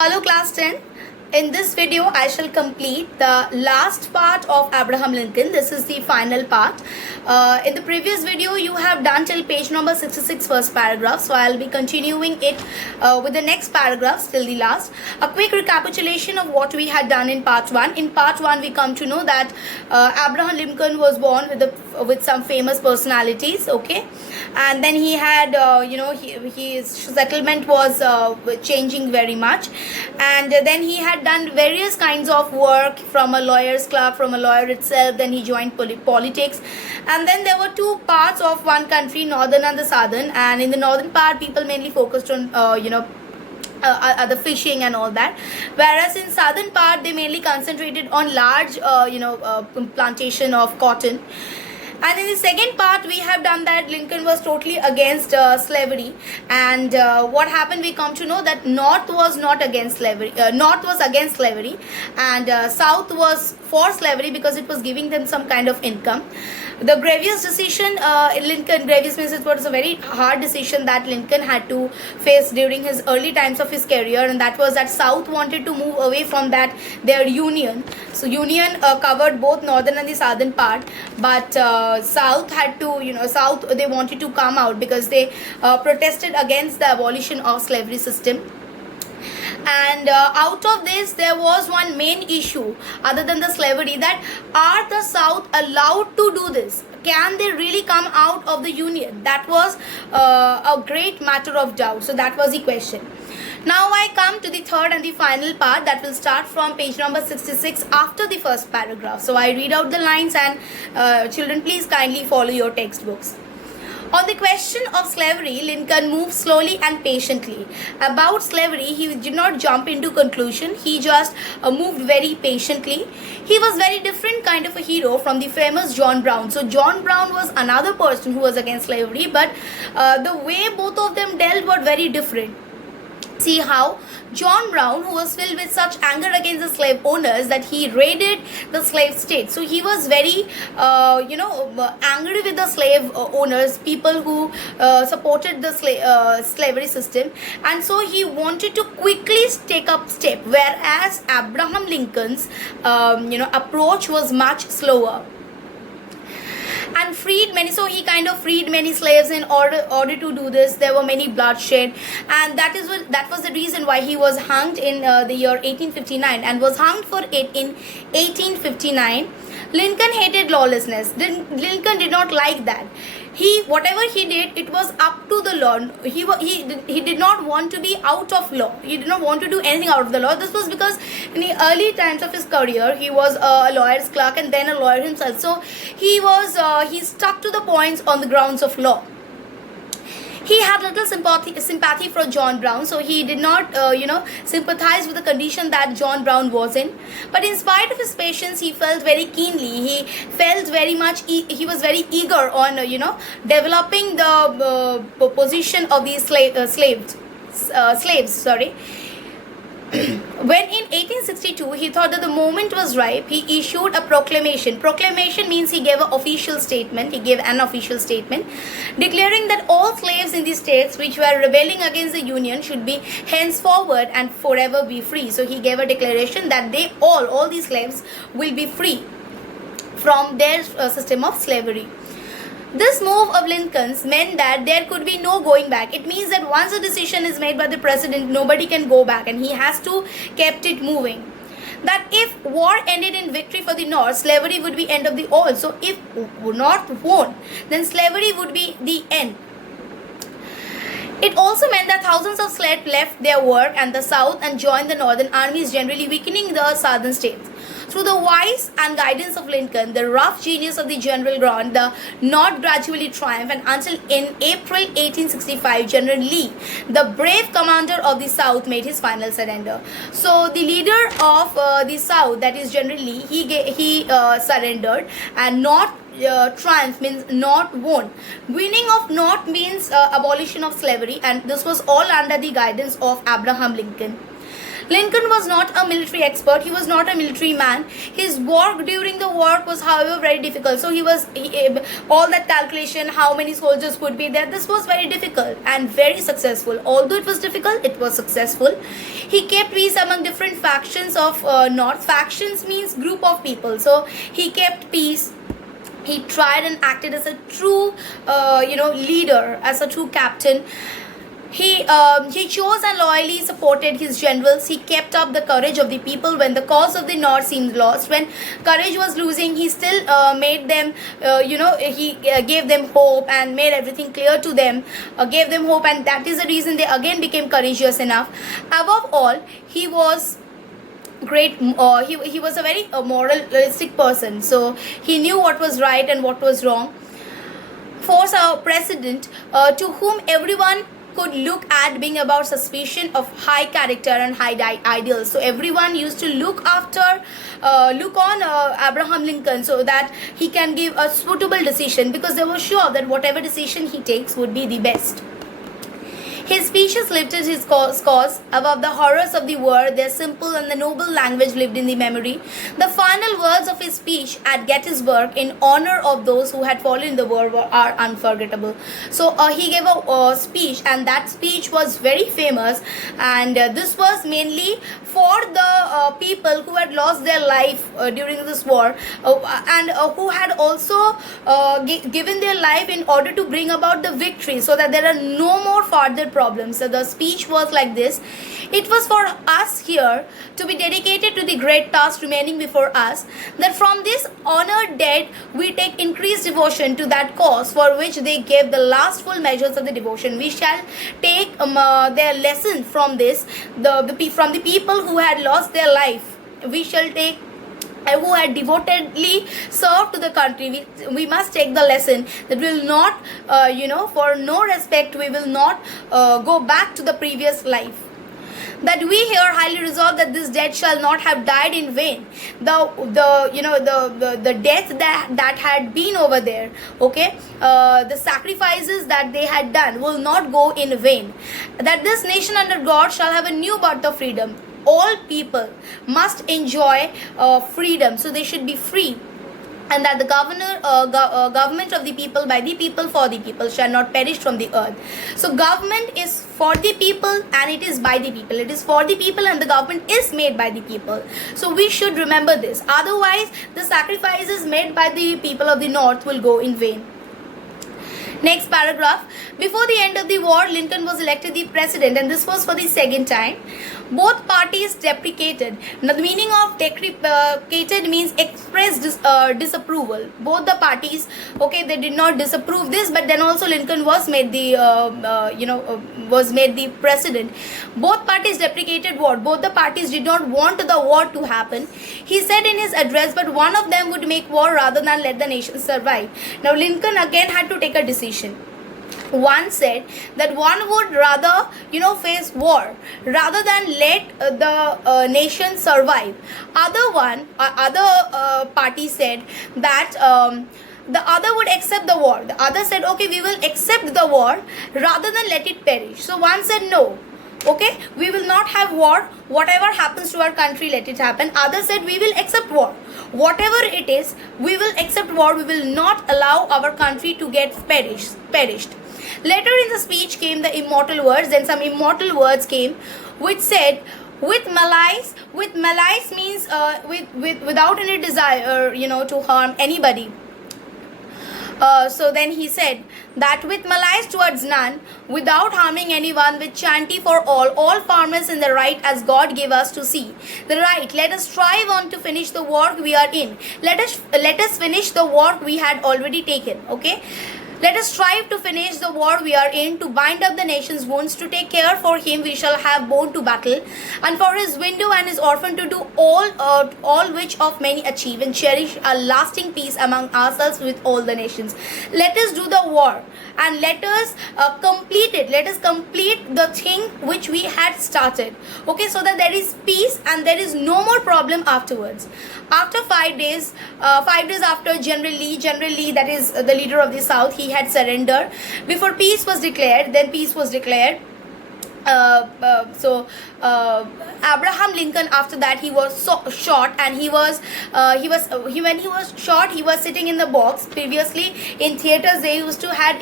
Hello class 10. In this video, I shall complete the last part of Abraham Lincoln. This is the final part. In the previous video, you have done till page number 66 first paragraph. So I'll be continuing it with the next paragraphs till the last. A quick recapitulation of what we had done in part 1. In part 1, we come to know that Abraham Lincoln was born with some famous personalities, okay, and then he had his settlement was changing very much, and then he had done various kinds of work from a lawyer's clerk, from a lawyer itself. Then he joined politics, and then there were two parts of one country, northern and the southern. And in the northern part, people mainly focused on the fishing and all that, whereas in southern part they mainly concentrated on large plantation of cotton. And in the second part, we have done that Lincoln was totally against slavery. And what happened, we come to know that North was not against slavery. North was against slavery, and South was for slavery because it was giving them some kind of income. The grievous decision, grievous means it was a very hard decision that Lincoln had to face during his early times of his career, and that was that South wanted to move away from their union. So union covered both northern and the southern part, but South had to, South, they wanted to come out because they protested against the abolition of slavery system. And out of this, there was one main issue other than the slavery, that are the South allowed to do this? Can they really come out of the union? That was a great matter of doubt. So that was the question. Now I come to the third and the final part that will start from page number 66 after the first paragraph. So I read out the lines, and children, please kindly follow your textbooks. On the question of slavery, Lincoln moved slowly and patiently. About slavery, he did not jump into conclusion. He just moved very patiently. He was very different kind of a hero from the famous John Brown. So John Brown was another person who was against slavery, but the way both of them dealt were very different. See how John Brown, who was filled with such anger against the slave owners that he raided the slave state. So he was very, angry with the slave owners, people who supported the slavery system. And so he wanted to quickly take up step, whereas Abraham Lincoln's, approach was much slower. And freed many, so he kind of freed many slaves. In order to do this, there were many bloodshed, and that was the reason why he was hanged in the year 1859, and was hanged for it in 1859. Lincoln hated lawlessness. Lincoln did not like that. Whatever he did, it was up to the law. He did not want to be out of law. He did not want to do anything out of the law. This was because in the early times of his career, he was a lawyer's clerk and then a lawyer himself. So he stuck to the points on the grounds of law. He had little sympathy for John Brown, so he did not, sympathize with the condition that John Brown was in. But in spite of his patience, he felt very keenly. He felt very much. He was very eager on, developing the position of these slaves. Sorry. When in 1862 he thought that the moment was ripe, he issued a proclamation. Proclamation means he gave an official statement. He gave an official statement declaring that all slaves in the states which were rebelling against the union should be henceforward and forever be free. So he gave a declaration that all these slaves will be free from their system of slavery. This move of Lincoln's meant that there could be no going back. It means that once a decision is made by the president, nobody can go back, and he has to kept it moving. That if war ended in victory for the North, slavery would be end of the all. So if North won, then slavery would be the end. It also meant that thousands of slaves left their work and the South and joined the Northern armies, generally weakening the Southern states. Through the wise and guidance of Lincoln, the rough genius of the General Grant, the North gradually triumphed, and until in April 1865, General Lee, the brave commander of the South, made his final surrender. So the leader of the South, that is General Lee, he surrendered, and North triumph means North won. Winning of North means abolition of slavery, and this was all under the guidance of Abraham Lincoln. Lincoln was not a military expert. He was not a military man. His work during the war was, however, very difficult. So all that calculation, how many soldiers could be there, this was very difficult and very successful. Although it was difficult, it was successful. He kept peace among different factions of North. Factions means group of people. So he kept peace. He tried and acted as a true, leader, as a true captain. He chose and loyally supported his generals. He kept up the courage of the people when the cause of the North seemed lost. When courage was losing, he still made them, he gave them hope and made everything clear to them, gave them hope, and that is the reason they again became courageous enough. Above all, he was great. He was a very moralistic person, so he knew what was right and what was wrong. For a president to whom everyone could look at, being about suspicion of high character and high ideals. So everyone used to look on Abraham Lincoln, so that he can give a suitable decision, because they were sure that whatever decision he takes would be the best. His speeches lifted his cause above the horrors of the war. Their simple and the noble language lived in the memory. The final words of his speech at Gettysburg in honor of those who had fallen in the war are unforgettable. So he gave a speech, and that speech was very famous, and this was mainly for the people who had lost their life during this war, and who had also given their life in order to bring about the victory, so that there are no more further problems. So the speech was like this: it was for us here to be dedicated to the great task remaining before us, that from this honored dead we take increased devotion to that cause for which they gave the last full measures of the devotion. We shall take their lesson from this, from the people who had lost their life. We shall take who had devotedly served to the country. We must take the lesson that we will not, for no respect, we will not go back to the previous life. That we here highly resolve that this death shall not have died in vain. The death that had been over there, the sacrifices that they had done will not go in vain. That this nation under God shall have a new birth of freedom. All people must enjoy freedom, so they should be free, and that the government of the people, by the people, for the people, shall not perish from the earth. So government is for the people and it is by the people. It is for the people and the government is made by the people. So we should remember this. Otherwise, the sacrifices made by the people of the North will go in vain. Next paragraph. Before the end of the war, Lincoln was elected the president, and this was for the second time. Both parties deprecated. Now, the meaning of deprecated means expressed disapproval. Both the parties, they did not disapprove this, but then also Lincoln was made the president. Both parties deprecated war. Both the parties did not want the war to happen. He said in his address, but one of them would make war rather than let the nation survive. Now, Lincoln again had to take a decision. One said that one would rather face war rather than let the nation survive. Other party said that the other would accept the war. The other said, we will accept the war rather than let it perish. So one said, no, we will not have war. Whatever happens to our country, let it happen. Others said, we will accept war. Whatever it is, we will accept war. We will not allow our country to get perished. Later in the speech came the immortal words. Then some immortal words came, which said, with malice means without any desire, to harm anybody. So then he said that with malice towards none, without harming anyone, with chanty for all farmers in the right as God gave us to see. The right, let us strive on to finish the work we are in. Let us finish the work we had already taken. Let us strive to finish the war we are in, to bind up the nation's wounds, to take care for him we shall have borne to battle, and for his widow and his orphan to do all which of many achieve, and cherish a lasting peace among ourselves with all the nations. Let us do the war, and let us complete it. Let us complete the thing which we had started. So that there is peace and there is no more problem afterwards. After 5 days after General Lee, that is the leader of the South, he had surrendered. Before peace was declared, Abraham Lincoln, after that, he was shot, and when he was shot, he was sitting in the box. Previously, in theaters, they used to have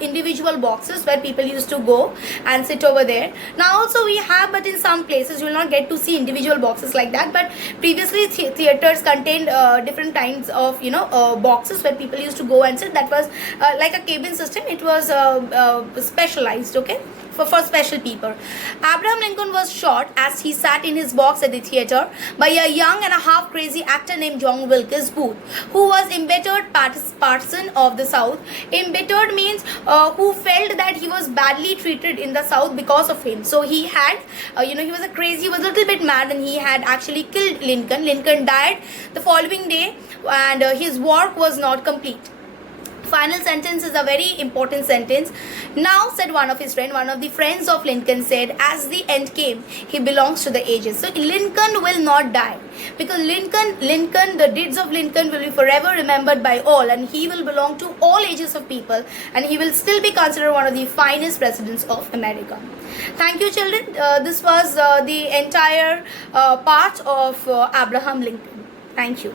individual boxes where people used to go and sit over there. Now also we have, but in some places you will not get to see individual boxes like that. But previously, theaters contained different kinds of boxes where people used to go and sit. That was like a cabin system. It was specialized, okay, for special people. Abraham Lincoln was shot as he sat in his box at the theater by a young and a half crazy actor named John Wilkes Booth, who was embittered partisan of the South. Embittered means who felt that he was badly treated in the South because of him. So he had, he was he was a little bit mad, and he had actually killed Lincoln. Lincoln died the following day, and his work was not complete. Final sentence is a very important sentence. Now, said one of the friends of Lincoln said, as the end came, he belongs to the ages. So Lincoln will not die, because Lincoln, the deeds of Lincoln will be forever remembered by all, and he will belong to all ages of people, and he will still be considered one of the finest presidents of America. Thank you, children. This was the entire part of Abraham Lincoln. Thank you.